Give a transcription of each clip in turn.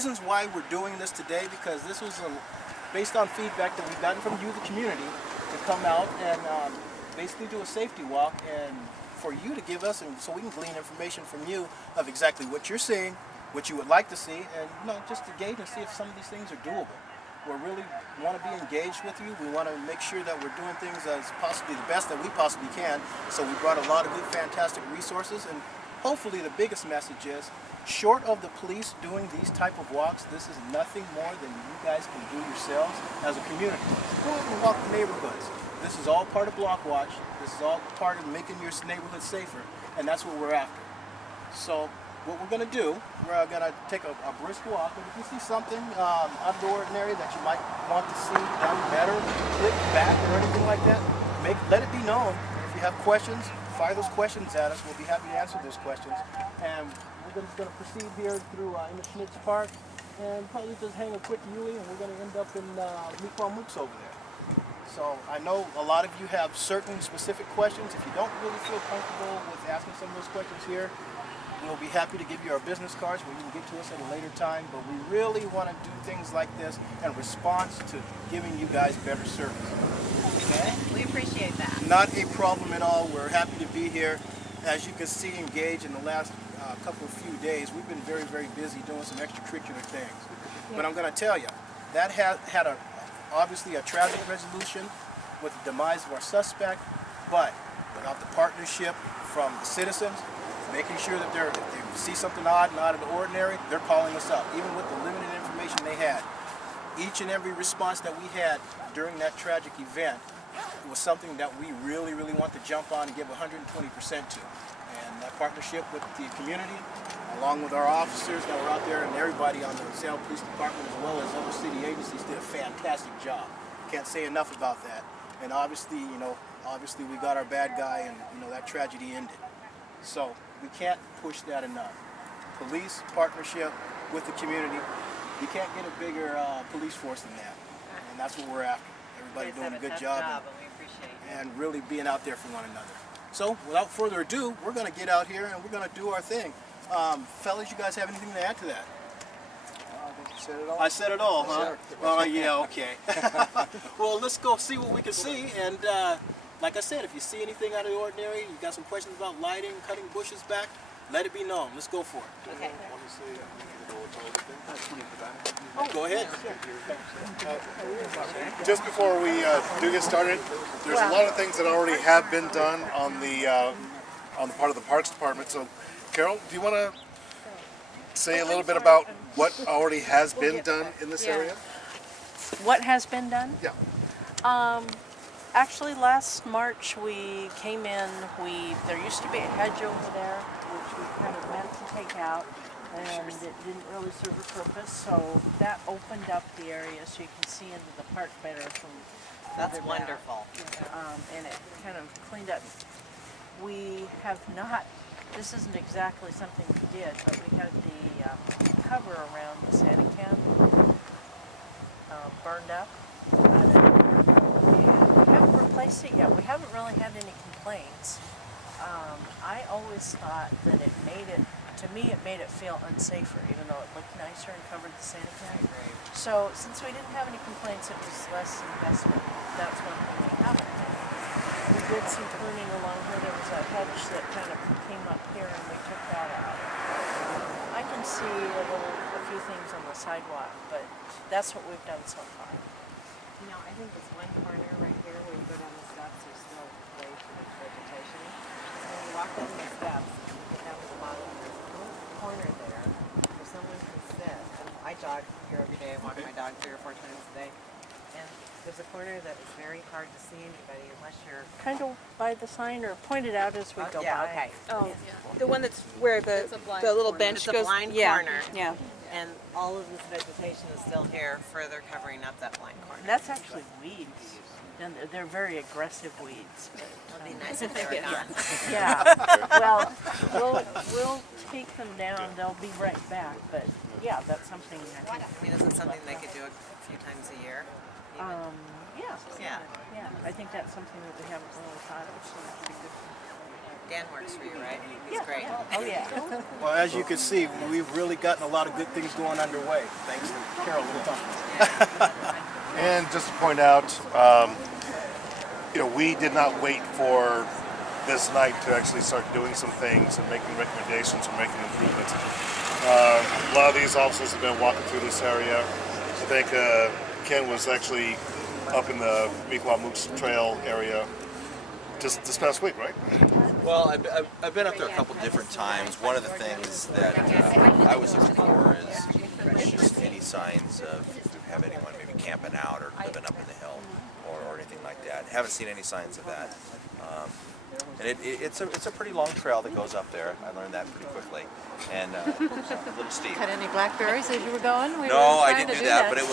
reasons why we're doing this today, because this was based on feedback that we've gotten from you, the community, to come out and basically do a safety walk, and for you to give us, and so we can glean information from you of exactly what you're seeing, what you would like to see, and just to gauge and see if some of these things are doable. We really want to be engaged with you. We want to make sure that we're doing things as possibly the best that we possibly can. So we brought a lot of good, fantastic resources, and hopefully the biggest message is, short of the police doing these type of walks, this is nothing more than you guys can do yourselves as a community. Go out and walk the neighborhoods. This is all part of Block Watch. This is all part of making your neighborhood safer, and that's what we're after. So what we're going to do, we're going to take a brisk walk, and if you see something out of the ordinary that you might want to see done better, click back or anything like that, let it be known. If you have questions, fire those questions at us. We'll be happy to answer those questions. And we're going to proceed here through Emma Schmitz Park, and probably just hang a quick U-turn, and we're going to end up in Mequon-Mooks over there. So I know a lot of you have certain specific questions. If you don't really feel comfortable with asking some of those questions here, we'll be happy to give you our business cards where you can get to us at a later time. But we really want to do things like this in response to giving you guys better service. Okay? We appreciate that. Not a problem at all. We're happy to be here. As you can see, engaged in the last few days, we've been very, very busy doing some extracurricular things. Yeah. But I'm going to tell you, that had obviously a tragic resolution with the demise of our suspect, but without the partnership from the citizens, making sure that if they see something odd and out of the ordinary, they're calling us up, even with the limited information they had. Each and every response that we had during that tragic event was something that we really, really want to jump on and give 120% to. And that partnership with the community, along with our officers that were out there, and everybody on the Salem Police Department, as well as other city agencies, did a fantastic job. Can't say enough about that. And obviously, we got our bad guy, and that tragedy ended. So we can't push that enough. Police partnership with the community. You can't get a bigger police force than that. And that's what we're after. Everybody doing a good job and we appreciate it. And really being out there for one another. So without further ado, we're going to get out here and we're going to do our thing. Fellas, you guys have anything to add to that? I think you said it all. I said it all, huh? Oh, yeah, okay. Well, let's go see what we can see. And like I said, if you see anything out of the ordinary, you got some questions about lighting, cutting bushes back, let it be known. Let's go for it. Okay. Oh, go ahead. Just before we do get started, there's a lot of things that already have been done on the part of the Parks Department. So, Carol, do you want to say a little bit about what already has been done in this area? What has been done? Yeah. Actually, last March we came in. There used to be a hedge over there, which we kind of meant to take out, and it didn't really serve a purpose. So that opened up the area so you can see into the park better from. That's wonderful. And it kind of cleaned up. We have not. This isn't exactly something we did, but we had the cover around the Santa can burned up. We haven't replaced it yet. We haven't really had any complaints. I always thought that it made it feel unsafer, even though it looked nicer and covered the Santa can. So since we didn't have any complaints, it was less investment. That's one thing we haven't had. We did some pruning along here. There was a hedge that kind of came up here, and we took that out. I can see a few things on the sidewalk, but that's what we've done so far. I think this one corner right here where you go down the steps, there's still way too much vegetation. So when you walk down the steps, you get down to the bottom, there's a little corner there where someone can sit. And I jog here every day. I walk my dog 3 or 4 times a day. And there's a corner that is very hard to see anybody unless you're Kind of by the sign or pointed out as we go yeah, by. okay. Oh, the one that's where the little bench It's a goes. blind yeah, corner. Yeah. And all of this vegetation is still here, further covering up that blind corner. That's actually weeds. And they're very aggressive weeds. But, It'd be nice if they were gone. yeah. Well, we'll take them down. They'll be right back. But yeah, that's something I think. I mean, isn't something they could do a few times a year? Yeah. Yeah. Yeah. I think that's something that we haven't really thought of. So that's a good. Dan works for you, right? He's great. Oh, yeah. Well, as you can see, we've really gotten a lot of good things going underway, thanks to Carol and the company. And just to point out, we did not wait for this night to actually start doing some things and making recommendations and making improvements. A lot of these officers have been walking through this area. I think Ken was actually up in the Mi'kmaq Moose Trail area just this past week, right? Well, I've been up there a couple different times. One of the things that I was looking for is just any signs of if you have anyone maybe camping out or living up in the hill or anything like that. Haven't seen any signs of that. And it's a pretty long trail that goes up there. I learned that pretty quickly, and a little steep. Cut any blackberries as you were going? No, I didn't do that, but it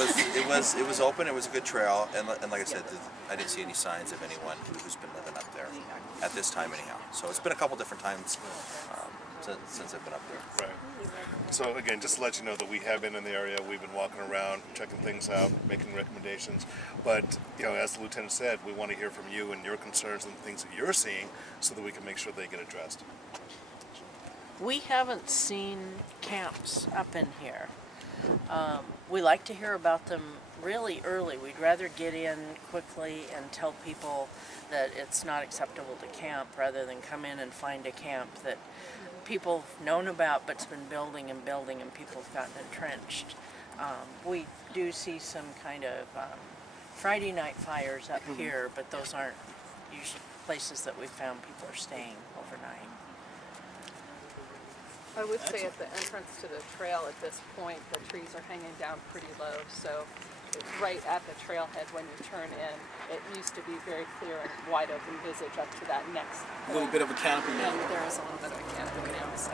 was open. It was a good trail, and like I said, I didn't see any signs of anyone who's been living up there at this time anyhow. So it's been a couple different times since I've been up there. Right. So again, just to let you know that we have been in the area, we've been walking around, checking things out, making recommendations. But as the lieutenant said, we want to hear from you and your concerns and things that you're seeing, so that we can make sure they get addressed. We haven't seen camps up in here. We like to hear about them really early. We'd rather get in quickly and tell people that it's not acceptable to camp rather than come in and find a camp that people have known about but's been building and building and people have gotten entrenched. We do see some kind of Friday night fires up here, but those aren't usually places that we've found people are staying overnight. I would say at the entrance to the trail at this point, the trees are hanging down pretty low. So it's right at the trailhead when you turn in. It used to be very clear and wide open visage up to that next. A little bit of a canopy now. And there is a little bit of a canopy now. So,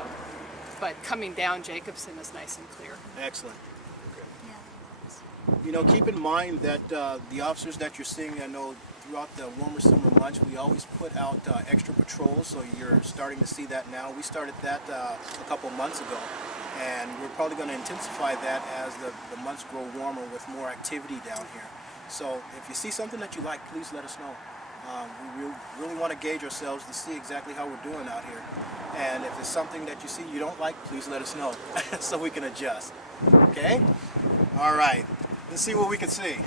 but coming down Jacobson is nice and clear. Excellent. Keep in mind that the officers that you're seeing, I know throughout the warmer summer months, we always put out extra patrols, so you're starting to see that now. We started that a couple months ago, and we're probably going to intensify that as the months grow warmer with more activity down here. So if you see something that you like, please let us know. We really want to gauge ourselves to see exactly how we're doing out here. And if it's something that you see you don't like, please let us know so we can adjust. Okay? All right. Let's see what we can see.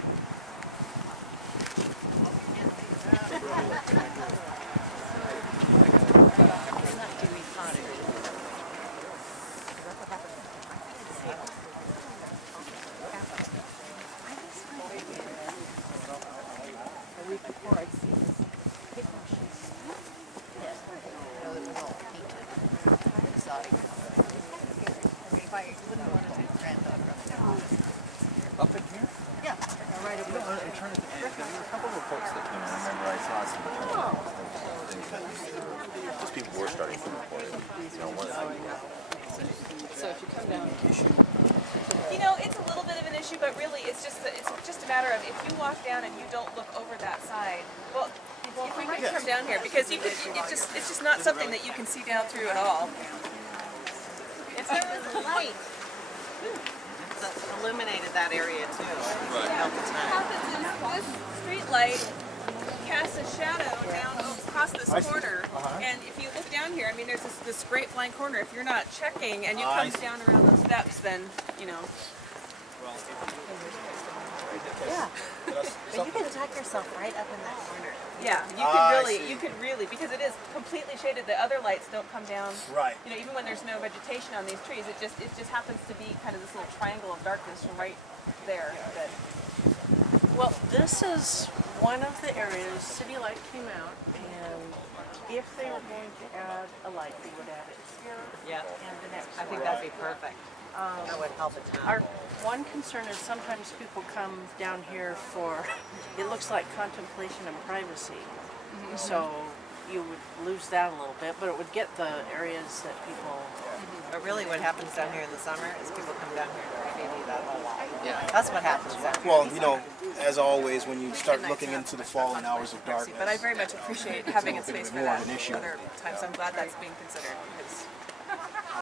Up in here? Yeah. Right up there. I'm trying to think. There were a couple of reports that came in. I remember I saw some things that just people were starting to report it. So if you come down, It's a little bit of an issue, but really it's just a matter of if you walk down and you don't look over that side. Well, if we could come down here because it's just not something that you can see down through at all. If there was a light that illuminated that area too, it helped the time. This street light casts a shadow down across this corner, and if you look down here, I mean, there's this great blind corner. If you're not checking and you come down around those steps, then Yeah. But you can tuck yourself right up in that corner. Yeah, you could really, because it is completely shaded. The other lights don't come down. Right. Even when there's no vegetation on these trees, it just happens to be kind of this little triangle of darkness right there. Well, this is one of the areas City Light came out, and if they were going to add a light, they would add it here Yeah. and the next I think one. that'd be perfect. That would help a Our ton. one concern is sometimes people come down here for, it looks like contemplation and privacy. So you would lose that a little bit, but it would get the areas that people. But really what happens down here in the summer is people come down here and graffiti that whole wall. Yeah. That's what happens down here. Well, as always, when you start looking into the fall and hours of darkness, But I very much appreciate having a space for more that. of an issue. Other times, I'm glad that's being considered.